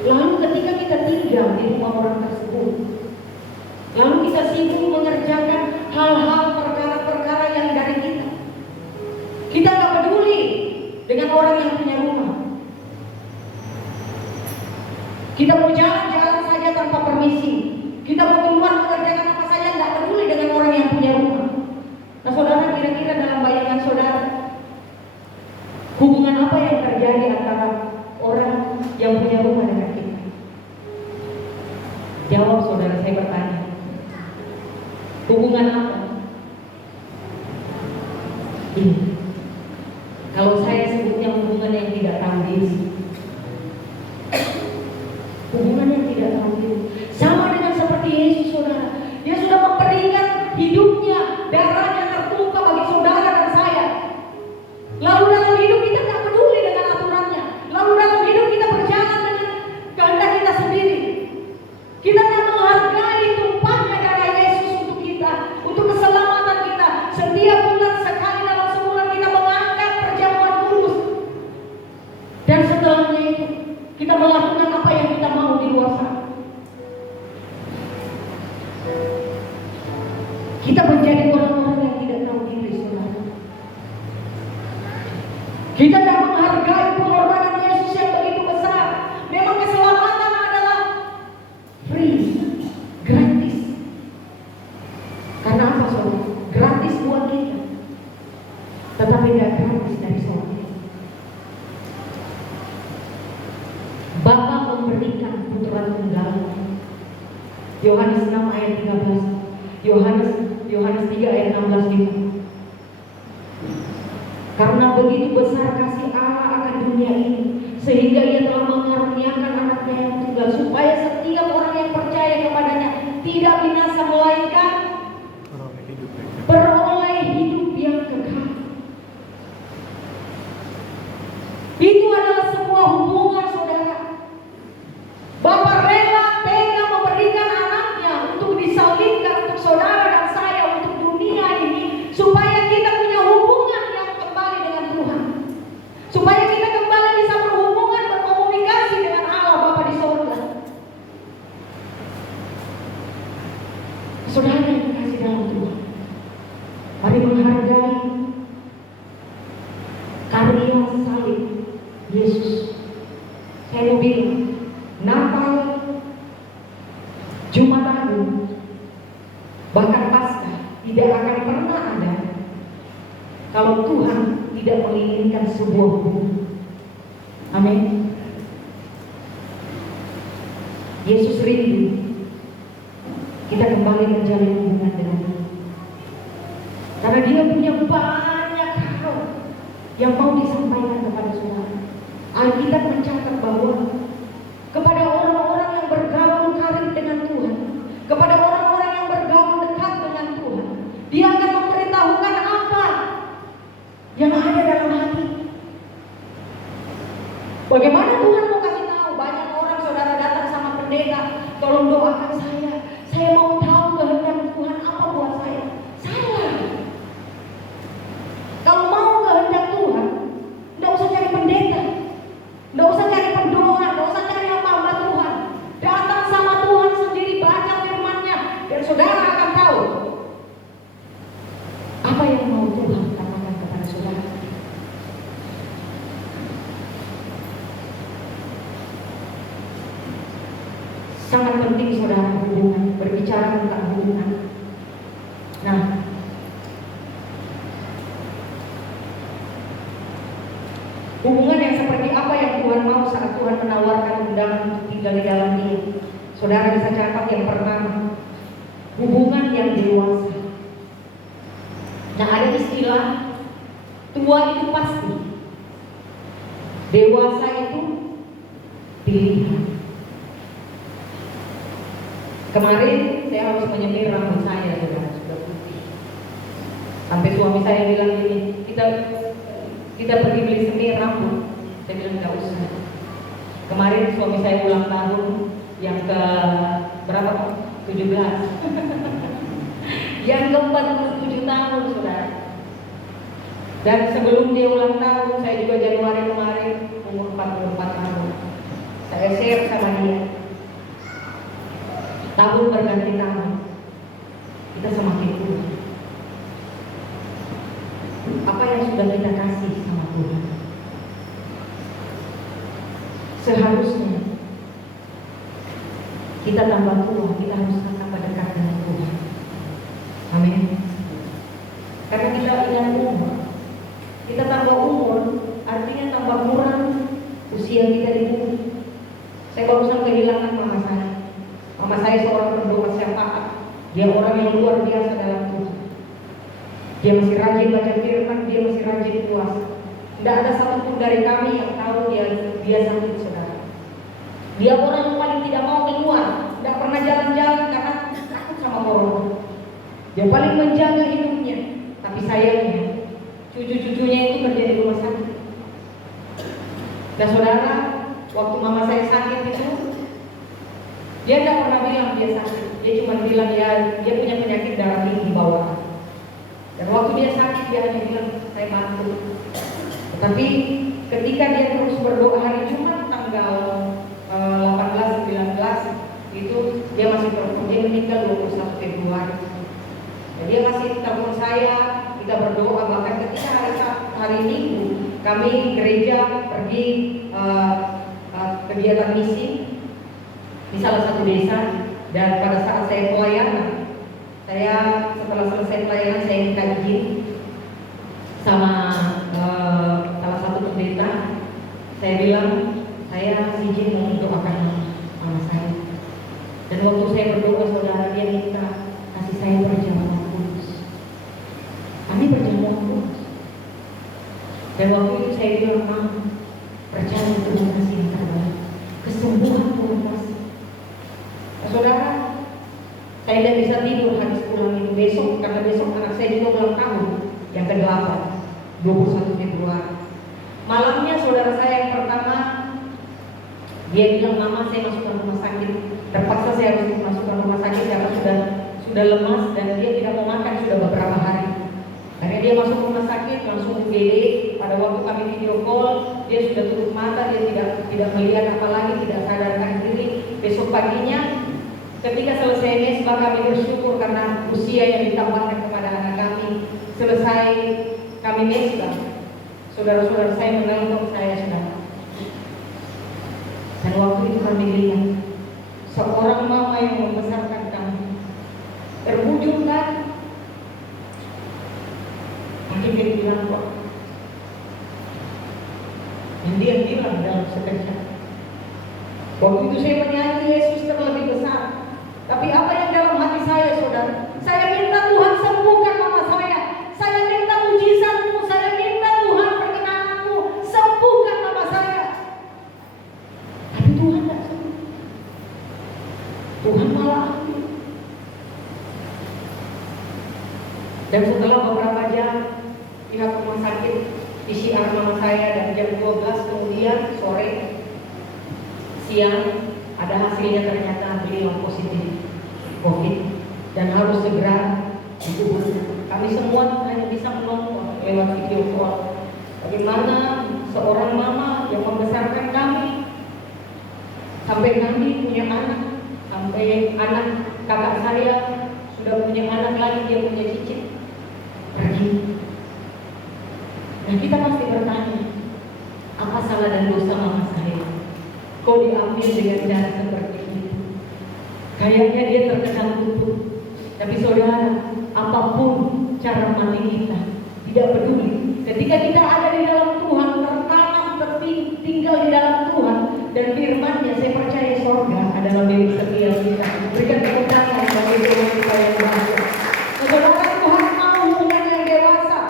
Lalu ketika kita tinggal di rumah orang tersebut, lalu kita sibuk mengerjakan hal-hal perkara-perkara yang dari kita. Kita gak peduli dengan orang yang punya rumah. Kita mau jalan-jalan saja tanpa permisi. Kita mau keluar mengerjakan apa saja, gak peduli dengan orang yang punya rumah. Nah saudara, kira-kira dalam bayangan saudara, hubungan apa yang terjadi antara orang yang punya rumah dengan kita? Jawab, saudara, saya bertanya. Hubungan apa? Ini, kalau saya sebutnya hubungan yang tidak tahu diri. Hubungan yang tidak tahu diri. Sama dengan seperti Yesus, saudara. Dia sudah memberikan hidupnya, darahnya tertumpah bagi saudara dan saya. Lalu dalam hidup kita tak peduli dengan aturannya. Lalu dalam hidup kita berjalan dengan kehendak kita sendiri. Kita tak menghargai tumpahnya darah Yesus untuk kita, untuk keselamatan kita. Setiap bulan sekali dalam sebulan kita mengangkat perjamuan kudus. Dan setelahnya itu kita melakukan apa yang kita mau di luar sana. Kita menjadi orang-orang yang tidak tahu diri, saudara. Kita tidak menghargai pengorbanan Yesus yang begitu besar. Memang keselamatan adalah free, gratis. Karena apa, saudara? Gratis buat kita, tetapi tidak gratis dari sorga. Bapa memberikan putra tunggal. Yohanes 6 ayat 13. Yohanes 3 ayat 16 gitu. Karena begitu besar kasih Allah akan dunia ini, sehingga Ia telah mengaruniakan anaknya yang tunggal, supaya setiap orang yang percaya kepadanya tidak binasa, melainkan beroleh hidup yang kekal. Itu adalah sebuah hubungan, saudara. Bapa rela tega memberikan anaknya untuk disalibkan untuk saudara dan saya, untuk dunia ini, supaya kita punya hubungan yang kembali dengan Tuhan, supaya kita kembali bisa berhubungan, berkomunikasi dengan Allah Bapa di surga. Saudara yang dikasihi dalam Tuhan, mari menghargai karya salib Yesus. Saya mau bilang, Natal, Jumat Agung, bahkan Paskah tidak akan pernah ada kalau Tuhan tidak menginginkan sebuah hubungan. Amin. Yesus rindu kita kembali menjalin hubungan dengan Dia, karena Dia punya banyak hal yang mau disampaikan kepada saudara. Alkitab mencatat bahwa kepada orang-orang yang bergaul karib dengan Tuhan, kepada orang-orang yang bergaul dekat dengan Tuhan, Dia akan memberitahukan apa yang ada dalam hati. Bagaimana Tuhan mau kasih tahu? Banyak orang, saudara, datang sama pendeta, tolong doakan saya mau tahu kehendak Tuhan apa buat saya. Salah. Kalau mau kehendak Tuhan, tidak usah cari pendeta, tidak usah cari pendoa, tidak usah cari hamba Tuhan. Datang sama Tuhan sendiri, baca firman-Nya, dan saudara akan tahu apa yang mau Tuhan katakan kepada saudara. Sangat penting, saudara, hubungan. Berbicara tentang hubungan. Nah, hubungan yang seperti apa yang Tuhan mau saat Tuhan menawarkan undangan untuk tinggal di dalam Dia? Saudara bisa catat yang pertama, hubungan yang dewasa. Nah, ada istilah tua itu pasti, dewasa itu pilihan. Kemarin saya harus menyemir rambut saya, saudara, sudah putih. Sampai suami saya bilang gini, kita pergi beli semir rambut. Saya bilang nggak usah. Kemarin suami saya ulang tahun yang ke berapa? 17. Yang ke 47 tahun, saudara. Dan sebelum dia ulang tahun, saya juga Januari kemarin umur 44 tahun. Saya share sama dia. Tahun berganti tahun, kita semakin tua. Apa yang sudah kita kasih sama Tuhan? Seharusnya kita tambah tua, kita harus tambah dekat dengan Tuhan. Amin. Karena kita ingat umur, kita tambah umur, artinya tambah kurang usia kita di bumi. Saya barusan kehilangan mama saya. Mama saya seorang pendoa syafaat. Dia orang yang luar biasa dalam Tuhan. Dia masih rajin baca firman, dia masih rajin puasa. Tidak ada satupun dari kami yang tahu dia sakit, saudara. Dia orang yang paling tidak mau keluar, tidak pernah jalan-jalan karena takut sama corona. Dia paling menjaga hidupnya. Tapi sayangnya, cucu-cucunya itu kerja di rumah sakit. Dan saudara, waktu mama saya sakit itu, dia tidak pernah bilang dia sakit. Dia cuma bilang dia punya penyakit darah tinggi bawaan. Dan waktu dia sakit, dia hanya bilang, saya batuk. Tetapi ketika dia terus berdoa hari Jumat tanggal 18-19 itu dia masih dia meninggal 21 Februari. Dan dia masih telepon saya, kita berdoa. Bahkan ketika hari Minggu kami gereja pergi kegiatan misi di salah satu desa. Dan pada saat saya pelayanan, setelah selesai pelayanan saya minta izin sama salah satu pendeta. Saya bilang saya izin mau mendoakan mama saya. Dan waktu saya berdoa, saudara, dia minta kasih saya perjamuan kudus. Kami perjamuan kudus. Dan waktu itu saya bilang, Mama, percaya Tuhan kasih yang terbaik, kesembuhan Tuhan kasih. Nah, saudara, saya tidak bisa tidur habis pulang itu besok, karena besok anak saya juga ulang tahun yang ke-8, 21 Februari. Malamnya saudara saya yang pertama, dia bilang, Mama, saya masukkan rumah sakit. Terpaksa saya harus masukkan rumah sakit karena sudah lemas dan dia tidak mau makan sudah beberapa hari. Akhirnya dia masuk rumah sakit, langsung UGD. Pada waktu kami video call, dia sudah tutup mata, dia tidak melihat apa lagi, tidak sadarkan diri. Besok paginya, ketika selesai mesbah, kami bersyukur karena usia yang ditambahkan kepada anak kami. Selesai kami mesbah, saudara-saudara saya menelpon saya, saudara. Dan waktu itu kami lihat seorang mama yang membesarkan kami terwujudkan. Mungkin dia bilang kok, yang dia bilang dalam sekejap. Waktu itu saya menyanyi Yesus terlebih besar. Tapi apa yang dalam hati saya, saudara? Saya minta Tuhan sembuhkan mama saya. Saya minta mujizat-Mu. Saya minta Tuhan perkenanmu. Sembuhkan mama saya. Tapi Tuhan tidak sembuh. Tuhan malah ambil. Dan setelah beberapa jam pihak rumah sakit PCR mama saya, dan jam 12 kemudian sore siang ada hasilnya, ternyata beliau positif COVID dan harus segera dikuburkan. Kami semua hanya bisa menonton lewat video call bagaimana seorang mama yang membesarkan kami, sampai kami punya anak, sampai anak kakak saya sudah punya anak lagi, dia punya cicit, pergi. Dan kita pasti bertanya, apa salah dan dosa mama saya? Kok diambil dengan cara seperti itu? Kayaknya dia terkena kutuk. Tapi saudara, apapun cara mati kita, tidak peduli. Ketika kita ada di dalam Tuhan, tertanam, tinggal di dalam Tuhan, dan firman-Nya, saya percaya surga adalah milik setiap kita. Berikan tepuk tangan bagi Tuhan kita yang bahagia. Saudara, Tuhan mau hubungan yang dewasa.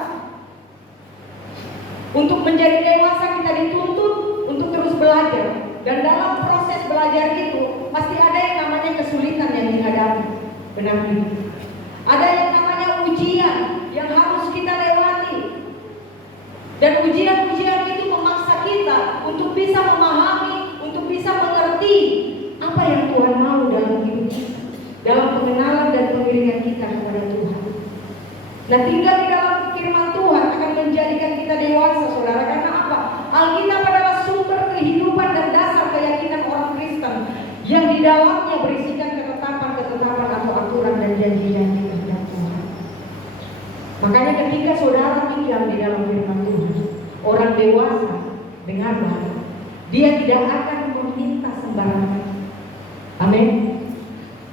Untuk menjadi dewasa kita dituntut untuk terus belajar. Dan dalam proses belajar itu pasti ada yang namanya kesulitan yang dihadapi. Benar benar. Ada yang namanya ujian yang harus kita lewati. Dan ujian-ujian itu memaksa kita untuk bisa memahami, untuk bisa mengerti apa yang Tuhan mau dalam hidup kita, dalam pengenalan dan pengiringan kita kepada Tuhan. Nah, tinggal di dalam firman Tuhan akan menjadikan kita dewasa, saudara. Karena apa? Alkitab adalah sumber kehidupan dan dasar keyakinan orang Kristen yang di dalamnya berisikan ketetapan-ketetapan atau aturan dan janji-janji kehendak Tuhan. Makanya ketika saudara tinggal di dalam firman Tuhan, orang dewasa, dengarlah, dia tidak akan meminta sembarangan. Amin.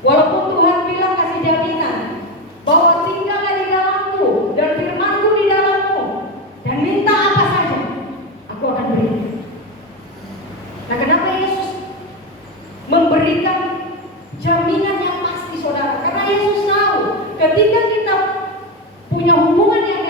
Walaupun Tuhan bilang kasih jaminan bahwa tinggallah di dalamku dan firmanku di dalammu, dan minta apa saja aku akan beri. Nah, kenapa Yesus memberikan jaminan yang pasti, saudara? Karena Yesus tahu ketika kita punya hubungan yang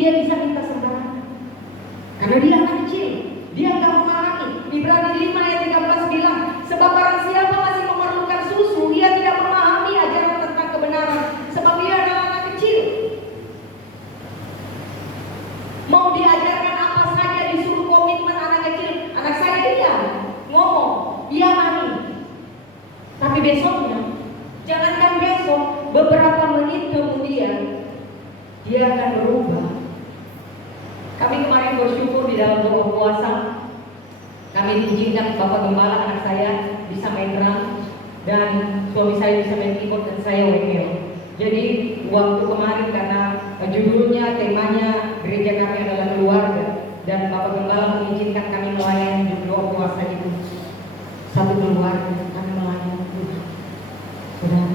dia bisa minta sembarangan. Karena dia anak kecil, dia nggak memahami. Ibrani 5 ayat 13 bilang, sebab barang siapa masih memerlukan susu, ia tidak memahami ajaran tentang kebenaran, sebab ia adalah anak kecil. Mau diajarkan apa saja, disuruh komitmen anak kecil, anak saya dia ngomong, iya mami. Tapi besoknya, jangankan besok, beberapa menit kemudian dia akan berubah. Kami kemarin bersyukur di dalam doa puasa, kami diizinkan Bapak Gembala anak saya bisa main drum dan suami saya bisa main keyboard dan saya WL. Jadi waktu kemarin karena judulnya, temanya gereja kami adalah keluarga, dan Bapak Gembala mengizinkan kami melayani di doa puasa itu. Satu keluarga kami melayani Tuhan. Saudara,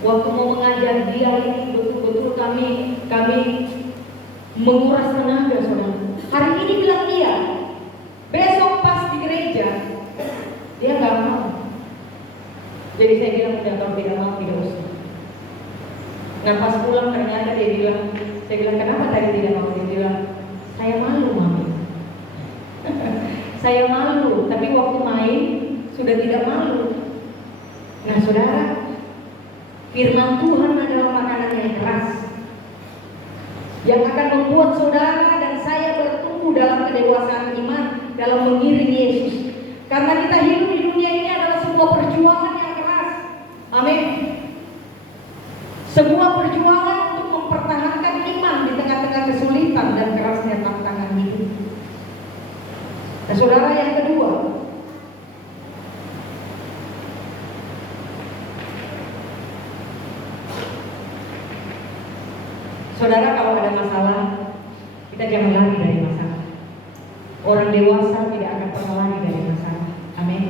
waktu mau mengajar dia ini betul-betul kami menguras tenaga, saudara. Hari ini bilang iya, besok pas di gereja dia nggak mau. Jadi saya bilang udah, kalau tidak mau tidak usah. Nah pas pulang ternyata dia bilang, saya bilang kenapa tadi tidak mau? Dia bilang saya malu mami. Saya malu, tapi waktu main sudah tidak malu. Nah saudara, firman Tuhan adalah makanan yang keras, yang akan membuat saudara dan saya bertumbuh dalam kedewasaan iman, dalam mengiring Yesus. Karena kita hidup di dunia ini adalah sebuah perjuangan yang keras. Amin. Sebuah perjuangan untuk mempertahankan iman di tengah-tengah kesulitan dan kerasnya tantangan hidup. Nah saudara, yang kedua, saudara, kalau ada masalah, kita jangan lari dari masalah. Orang dewasa tidak akan pernah lari dari masalah. Amin.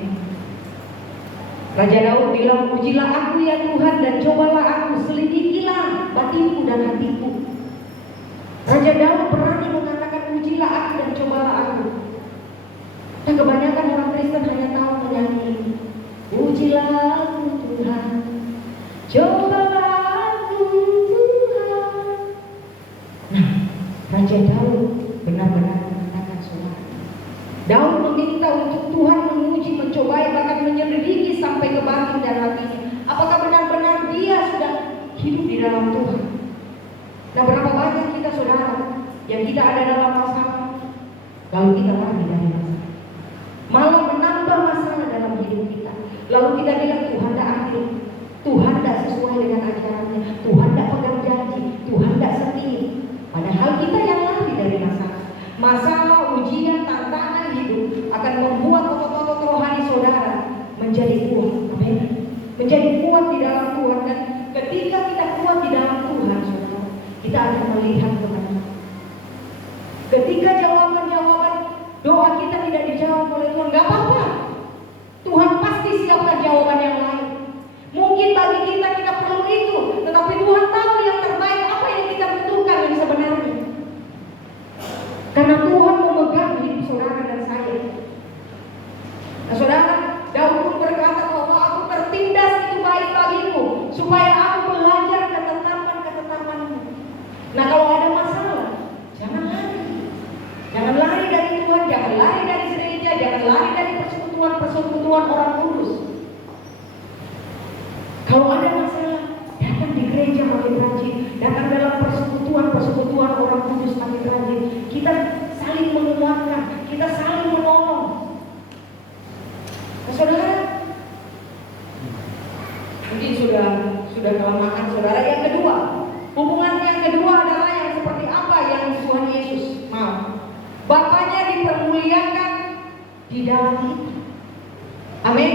Raja Daud bilang, ujilah aku ya Tuhan dan cobalah aku, selidikilah batinku dan hatiku. Raja Daud berani mengatakan, ujilah aku dan cobalah aku. Dan kebanyakan orang Kristen hanya tahu menyanyi, ujilah aku Tuhan, cobalah aku Tuhan. Nah, Raja Daud benar-benar mengatakan, saudara, Daud meminta untuk Tuhan menguji, mencobai, bahkan menyelidiki sampai ke batin dan hatinya. Apakah benar-benar dia sudah hidup di dalam Tuhan? Nah, berapa banyak kita saudara yang kita ada dalam masalah, lalu kita lari dari masalah, malah menambah masalah dalam hidup kita. Lalu kita bilang Tuhan tidak adil, Tuhan tidak sesuai dengan ajarannya, Tuhan tidak pegang janji, Tuhan tidak setia. Padahal kita yang lari dari masalah. Masalah, ujian, tantangan hidup akan membuat otot-otot rohani saudara menjadi kuat. Amin. Menjadi kuat di dalam Tuhan. Dan ketika kita kuat di dalam Tuhan, saudara, kita akan melihat kebenaran. Ketika jawaban-jawaban doa kita tidak dijawab oleh Tuhan, gak apa-apa. Tuhan pasti siapkan jawaban yang lain. Mungkin bagi kita perlu itu, tetapi Tuhan tahu yang terbaik apa yang kita butuhkan yang sebenarnya. Karena Tuhan memegang hidup saudara dan saya. Nah saudara, Daud pun berkata bahwa aku tertindas itu baik bagimu, supaya aku belajar ketetapan-ketetapanmu. Nah kalau ada masalah, jangan lari. Jangan lari dari Tuhan, jangan lari dari gereja, jangan lari dari persekutuan orang kudus. Kalau ada masalah, datang di gereja makin rajin, datang dalam persekutuan orang kudus makin rajin. Kita saling menguatkan, kita saling menolong. Nah, saudara, mungkin sudah kelamaan saudara. Yang kedua, hubungan yang kedua adalah yang seperti apa yang Tuhan Yesus mau. Bapaknya dipermuliakan di dalam kita. Amin.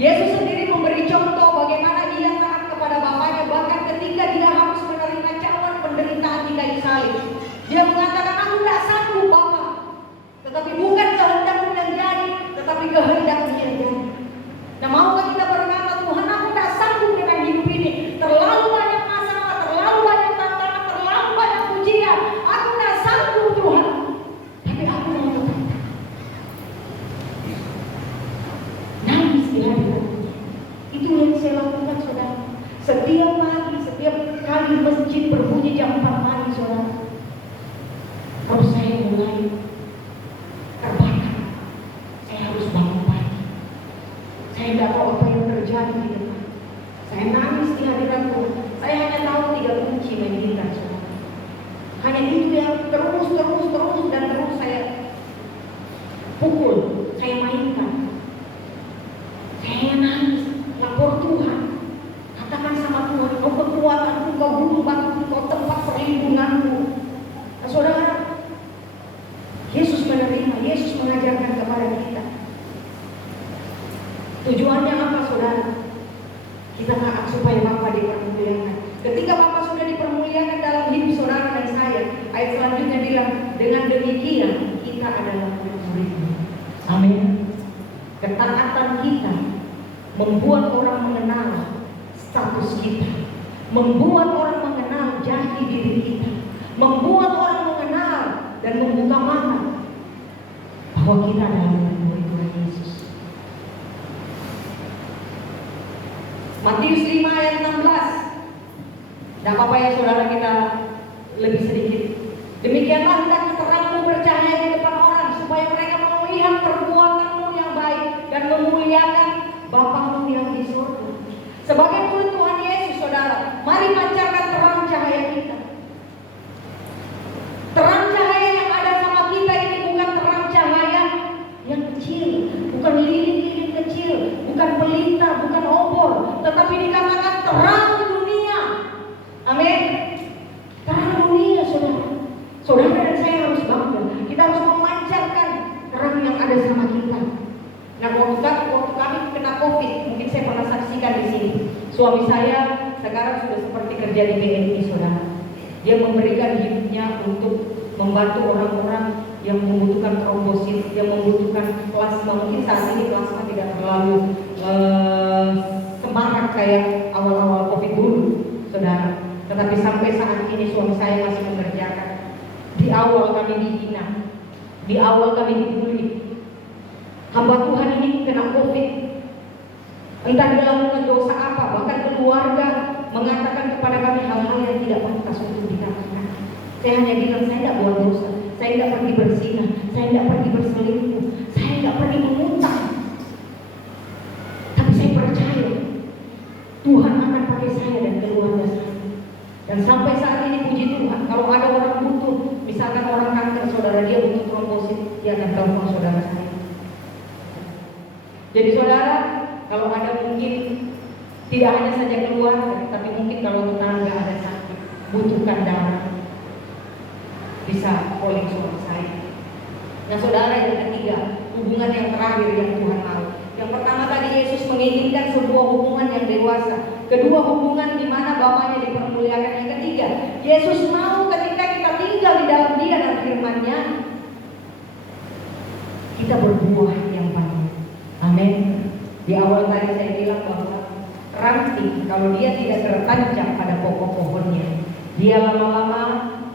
Yesus sendiri memberi contoh bagaimana ia taat kepada Bapaknya, bahkan ketika dia harus menerima cawan penderitaan di kayu salib. Dia mengatakan, aku tidak sanggup Bapa, tetapi bukan kehendakmu yang jadi, tetapi kehendakmu yang jadi. Nah maukah kita berkata, Tuhan aku tidak sanggup dengan hidup ini, terlalu banyak masalah, terlalu banyak tantangan, terlalu banyak ujian, aku tidak sanggup Tuhan, tapi aku mau tetap nangis di hadirat. Itu yang saya lakukan saudara. Setiap pagi, setiap kali masjid berbunyi jam 4 pagi saudara, ketaatan kita membuat orang mengenal status kita, membuat orang mengenal jati diri kita, membuat orang mengenal dan membuka mata bahwa kita adalah murid Tuhan Yesus. Matius 5 ayat 16. Tidak apa-apa ya saudara, kita lebih sedikit. Demikianlah hendaknya terangmu bercahaya di depan orang, supaya mereka melihat perbuatanmu yang baik dan memuliakan Bapamu yang di surga. Sebagai murid Tuhan Yesus, saudara, mari pancarkan terang cahaya kita. Terang cahaya yang ada sama kita ini bukan terang cahaya yang kecil, bukan lilin-lilin kecil, bukan pelita, bukan obor, tetapi dikatakan terang dunia. Amin. Terang dunia, saudara. Saudara dan saya harus bangga. Kita harus memancarkan terang yang ada sama kita. Nah, waktu kami kena COVID, mungkin saya pernah saksikan di sini. Suami saya sekarang sudah seperti kerja di BNI, saudara. Dia memberikan hidupnya untuk membantu orang-orang yang membutuhkan trombosit, yang membutuhkan plasma. Mungkin saat ini plasma tidak terlalu semarak kayak awal-awal COVID dulu, saudara. Tetapi sampai saat ini suami saya masih mengerjakan. Di awal kami dihina, di awal kami dibully. Hamba Tuhan ini kena COVID. Entah dia lakukan dosa apa, bahkan keluarga mengatakan kepada kami hal-hal yang tidak pantas untuk dikatakan. Saya hanya bilang, saya tidak buat dosa, saya tidak pergi berzina, saya tidak pergi berselingkuh, saya tidak pergi mengutang. Tapi saya percaya Tuhan akan pakai saya dan keluarga saya. Dan sampai saat ini puji Tuhan, kalau ada orang butuh, misalkan orang kanker, saudara, dia butuh trombosit, dia akan telepon saudara saya. Jadi saudara, kalau ada mungkin tidak hanya saja keluarga, tapi mungkin kalau tetangga ada sakit, butuhkan darah, bisa calling suami saya. Nah saudara, yang ketiga, hubungan yang terakhir yang Tuhan mau. Yang pertama tadi Yesus menginginkan sebuah hubungan yang dewasa. Kedua, hubungan di mana Bapaknya dipermuliakan. Yang ketiga, Yesus mau ketika kita tinggal di dalam Dia dan firman-Nya, kita berbuah yang baik. Amin. Di awal tadi saya bilang bahwa ranting kalau dia tidak tertancap pada pokok pohonnya, dia lama-lama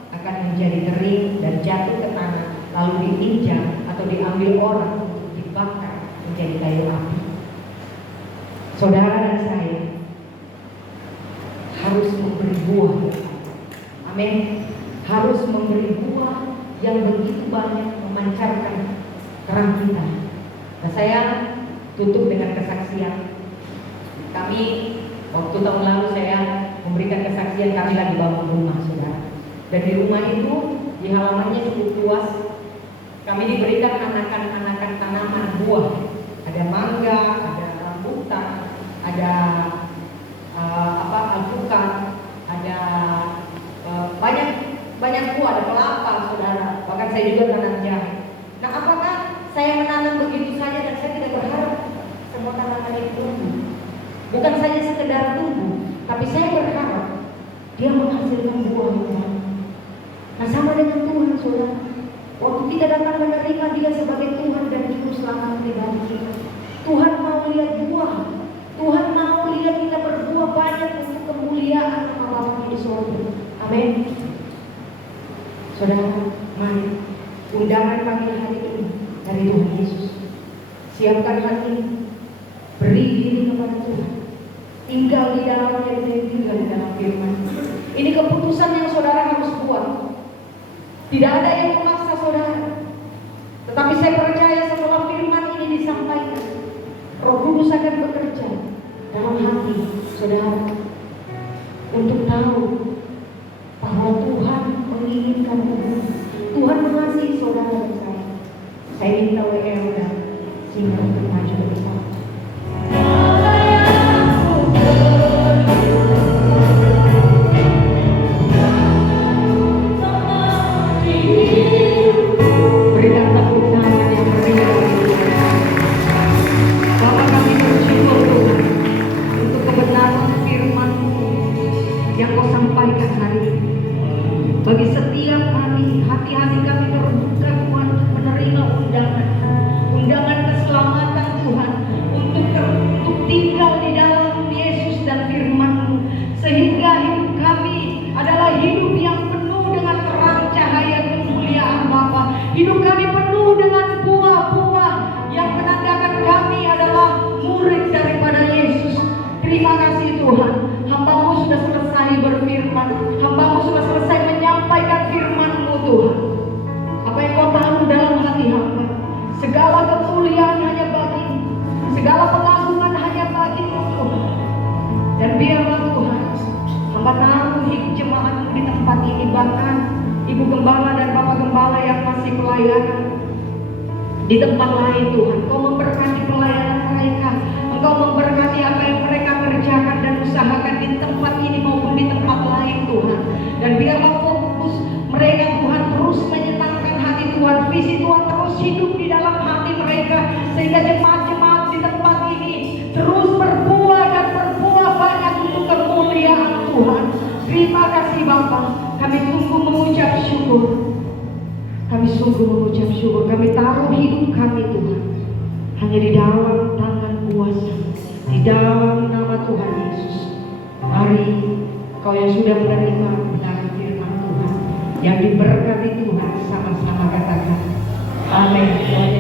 akan menjadi kering dan jatuh ke tanah, lalu diinjak atau diambil orang untuk dibakar menjadi kayu api. Saudara dan saya harus memberi buah. Amin. Harus memberi buah yang begitu banyak, memancarkan terang kita. Nah, saya tutup dengan kesaksian. Kami waktu tahun lalu saya memberikan kesaksian, kami lagi bangun rumah, saudara. Dan di rumah itu di halamannya cukup luas. Kami diberikan anakan-anakan tanaman buah. Ada mangga, ada rambutan, ada alpukat, ada banyak buah, ada kelapa, saudara. Bahkan saya juga tanam jahe. Nah, apakah saya menanam begitu saja dan saya tidak berharap semua tanaman itu tumbuh? Bukan saja sekedar tumbuh, tapi saya berharap dia menghasilkan buah yang baik. Nah, sama dengan Tuhan, saudara. Waktu kita datang menerima Dia sebagai Tuhan dan Juru Selamat pribadi kita, Tuhan mau lihat buah. Tuhan mau lihat kita berbuah banyak untuk kemuliaan nama Bapa di surga. Amin. Saudara, mari undangan pagi hari ini dari Tuhan Yesus. Siapkan hati, beri diri kepada Tuhan, tinggal di dalamnya dan tinggal di dalam firman. Ini keputusan yang saudara harus buat. Tidak ada yang memaksa saudara. Tetapi saya percaya setelah firman ini disampaikan, Roh Kudus akan bekerja dalam hati saudara untuk tahu bahwa Tuhan menginginkan hubungan. Tuhan mengasihi saudara dan saya. Saya minta WR dan sehingga untuk maju ke depan. Berikan tepuk tangan yang meriah. Bapa, kami bersyukur Tuhan untuk kebenaran firman yang Kau sampaikan hari ini. Bagi setiap kami, hati-hati kami terbuka Tuhan untuk menerima undangan keselamatan Tuhan, untuk tinggal di dalam Yesus dan firman-Mu, sehingga hidup kami adalah hidup yang penuh dengan terang cahaya kemuliaan Bapa. Hidup kami penuh dengan buah-buah yang menandakan kami adalah murid daripada Yesus. Terima kasih Tuhan, hamba-Mu sudah selesai berfirman, hamba-Mu sudah selesai menyampaikan firman-Mu Tuhan. Apa yang Kau tahu dalam hati hamba, segala kemuliaan hanya bagi-Mu, segala pengagungan hanya bagi-Mu Tuhan. Dan biarlah Tuhan, hamba tahu hidup jemaat-Mu di tempat ini, bahkan Ibu Gembala dan Bapak Gembala yang masih pelayanan di tempat lain Tuhan. Kau memberkati pelayanan mereka, Engkau memberkati apa yang mereka kerjakan dan usahakan di tempat ini maupun di tempat lain Tuhan. Dan biarlah fokus mereka Tuhan terus menyenangkan hati Tuhan, visi Tuhan terus hidup di dalam hati mereka, sehingga jemaat-jemaat di tempat ini terus berbuah dan berbuah banyak untuk kemuliaan Tuhan. Terima kasih Bapa, kami sungguh mengucap syukur. Kami sungguh mengucap syukur. Kami taruh hidup kami Tuhan hanya di dalam tangan kuasa, di dalam nama Tuhan Yesus. Mari Kau yang sudah menerima dalam firman Tuhan, yang diberkati Tuhan, sama-sama katakan amin.